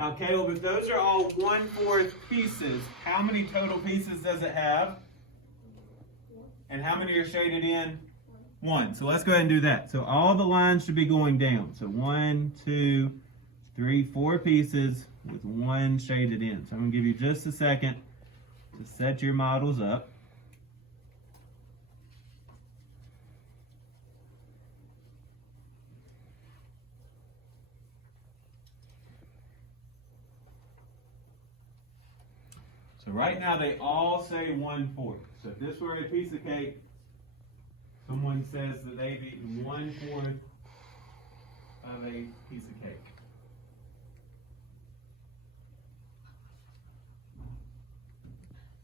Now, Caleb, if those are all 1/4 pieces, how many total pieces does it have? And how many are shaded in? 1. So let's go ahead and do that. So all the lines should be going down. So 1, 2, 3, 4 pieces with 1 shaded in. So I'm going to give you just a second to set your models up. So right now they all say 1/4. So if this were a piece of cake, someone says that they've eaten 1/4 of a piece of cake.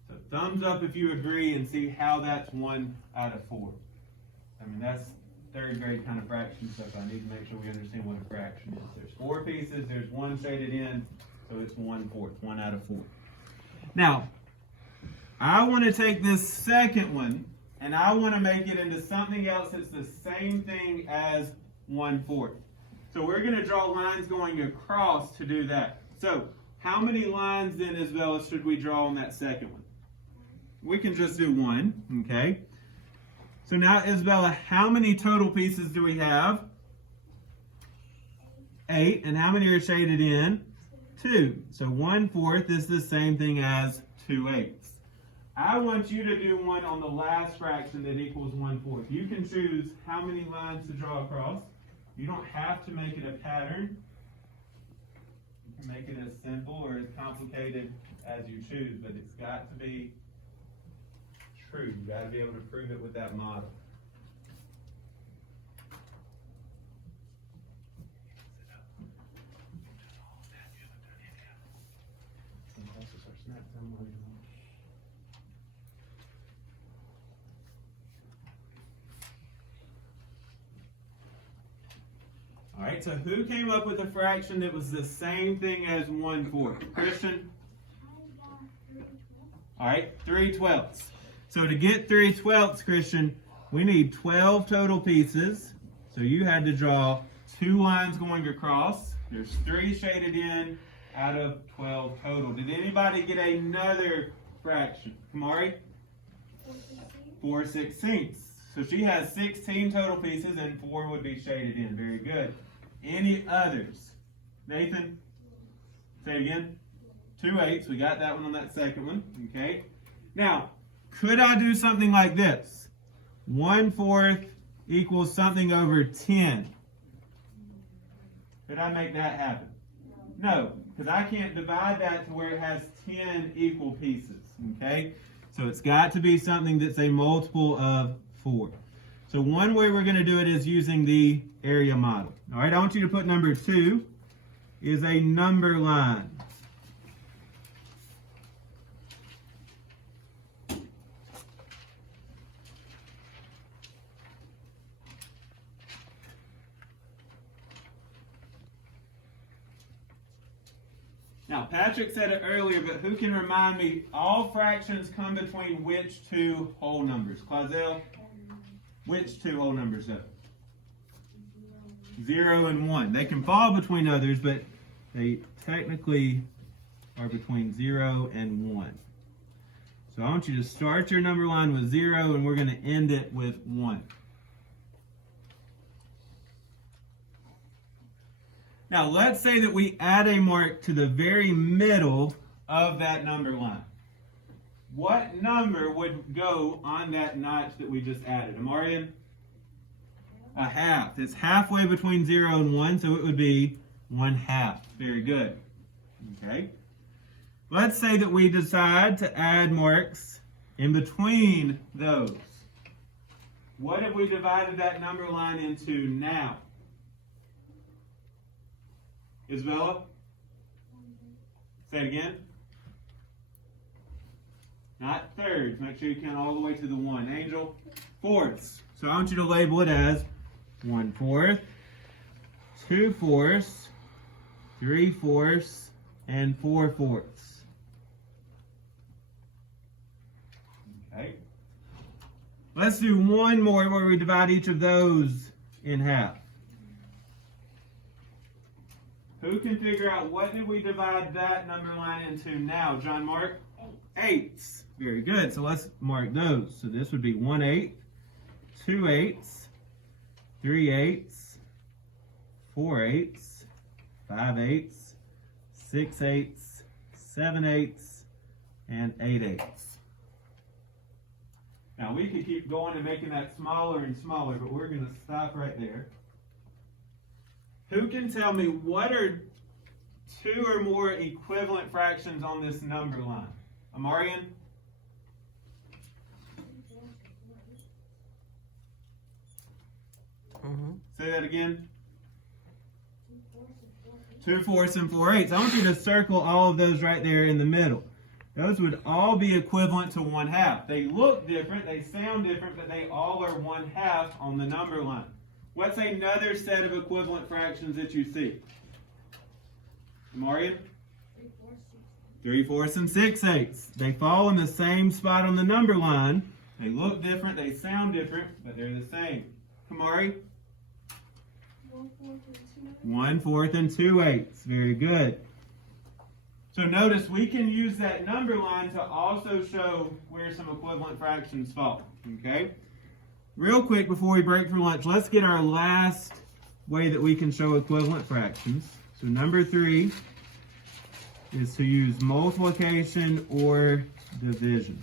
So thumbs up if you agree and see how that's 1 out of 4. I mean, that's third grade kind of fraction stuff. I need to make sure we understand what a fraction is. There's 4 pieces, there's 1 shaded in, so it's 1/4, 1 out of 4. Now, I want to take this second one and I want to make it into something else that's the same thing as 1/4. So we're going to draw lines going across to do that. So how many lines then, Isabella, should we draw on that second one? We can just do 1, okay? So now, Isabella, how many total pieces do we have? 8. And how many are shaded in? 2. So 1/4 is the same thing as 2/8. I want you to do one on the last fraction that equals 1/4. You can choose how many lines to draw across. You don't have to make it a pattern. You can make it as simple or as complicated as you choose, but it's got to be true. You've got to be able to prove it with that model. All right, so who came up with a fraction that was the same thing as 1/4? Christian? All right, 3/12. So to get 3/12, Christian, we need 12 total pieces. So you had to draw 2 lines going across. There's 3 shaded in out of 12 total. Did anybody get another fraction? Kamari? 4/16. So she has 16 total pieces and 4 would be shaded in. Very good. Any others? Nathan? Say it again. 2/8. We got that one on that second one. Okay. Now, could I do something like this? 1/4 equals something over 10. Could I make that happen? No, because I can't divide that to where it has 10 equal pieces. Okay. So it's got to be something that's a multiple of 4. So one way we're going to do it is using the area model. All right, I want you to put number 2 is a number line. Now, Patrick said it earlier, but who can remind me, all fractions come between which 2 whole numbers? Clazel? Which 2 whole numbers though? 0 and 1. They can fall between others, but they technically are between 0 and 1. So I want you to start your number line with 0, and we're going to end it with 1. Now let's say that we add a mark to the very middle of that number line. What number would go on that notch that we just added? Amarian? A half. It's halfway between 0 and 1, so it would be 1/2. Very good. Okay. Let's say that we decide to add marks in between those. What have we divided that number line into now? Isabella? Say it again. Not thirds. Make sure you count all the way to the 1. Angel? Fourths. So I want you to label it as 1/4, 2/4, 3/4, and 4/4. Okay. Let's do one more where we divide each of those in half. Who can figure out what did we divide that number line into now? John Mark? Eighths. Very good. So let's mark those. So this would be 1/8, 2/8, 3/8, 4/8, 5/8, 6/8, 7/8, and 8/8. Now we could keep going and making that smaller and smaller, but we're going to stop right there. Who can tell me what are two or more equivalent fractions on this number line? Amarian? Say that again. 2/4 and 4/8. I want you to circle all of those right there in the middle. Those would all be equivalent to 1/2. They look different, they sound different, but they all are 1/2 on the number line. What's another set of equivalent fractions that you see? Marian? 3/4 and 6/8. They fall in the same spot on the number line. They look different, they sound different, but they're the same. Kamari? 1/4 and 2/8. Very good. So notice we can use that number line to also show where some equivalent fractions fall. Okay? Real quick before we break for lunch, let's get our last way that we can show equivalent fractions. So number 3 is to use multiplication or division.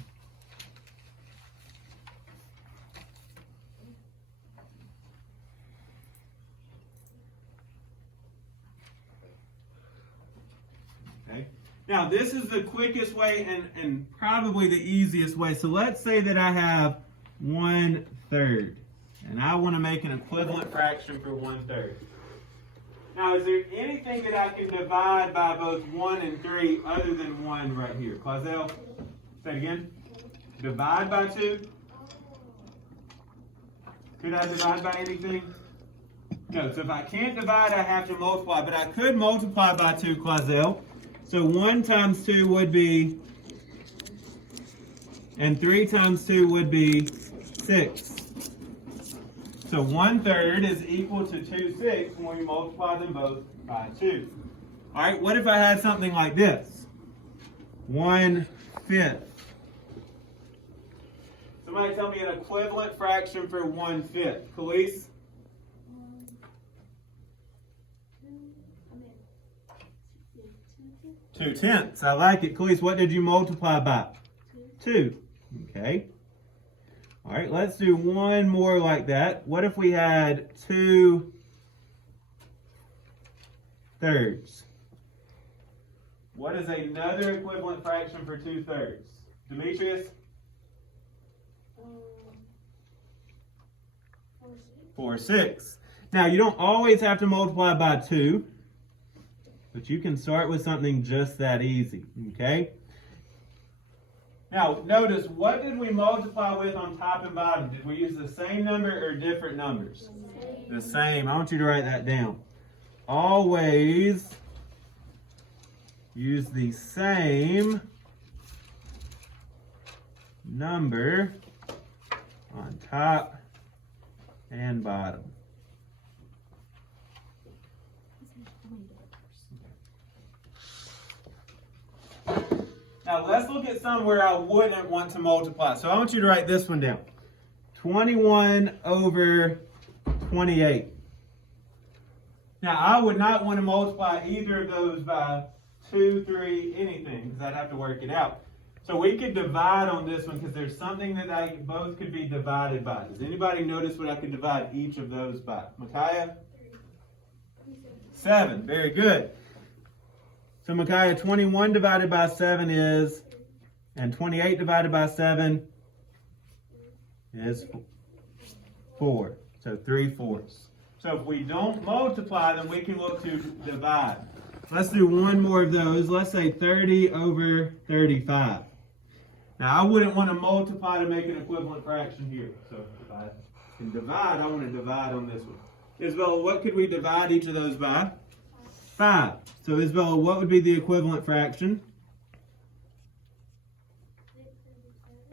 Okay. Now this is the quickest way and probably the easiest way. So let's say that I have 1/3 and I want to make an equivalent fraction for 1/3. Now, is there anything that I can divide by both 1 and 3 other than 1 right here? Clazel, say it again. Divide by 2? Could I divide by anything? No, so if I can't divide, I have to multiply. But I could multiply by 2, Clazel. So 1 times 2 would be, and 3 times 2 would be 6. So 1/3 is equal to 2/6 when we multiply them both by 2. All right, what if I had something like this? 1/5. Somebody tell me an equivalent fraction for 1/5. Khalees? 2/10. I like it. Khalees, what did you multiply by? 2. Okay. All right, let's do one more like that. What if we had 2/3? What is another equivalent fraction for 2/3? Demetrius? 4/6. Now, you don't always have to multiply by 2, but you can start with something just that easy, okay? Now, notice, what did we multiply with on top and bottom? Did we use the same number or different numbers? The same. I want you to write that down. Always use the same number on top and bottom. Now let's look at some where I wouldn't want to multiply. So I want you to write this one down. 21/28. Now I would not want to multiply either of those by 2, 3, anything, because I'd have to work it out. So we could divide on this one because there's something that both could be divided by. Does anybody notice what I could divide each of those by? Micaiah? 7. Very good. So Micaiah, 21 divided by 7 is, and 28 divided by 7 is 4. So 3/4. So if we don't multiply, then we can look to divide. Let's do one more of those. Let's say 30/35. Now I wouldn't want to multiply to make an equivalent fraction here. So if I can divide, I want to divide on this one. Isabella, what could we divide each of those by? 5. So Isabella, what would be the equivalent fraction?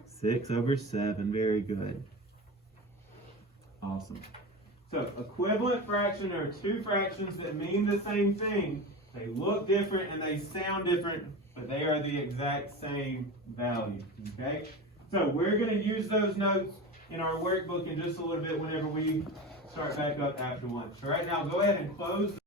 6/7. Very good. Awesome. So equivalent fraction are two fractions that mean the same thing, They look different and they sound different, but they are the exact same value, okay? So we're going to use those notes in our workbook in just a little bit whenever we start back up after lunch. So right now, go ahead and close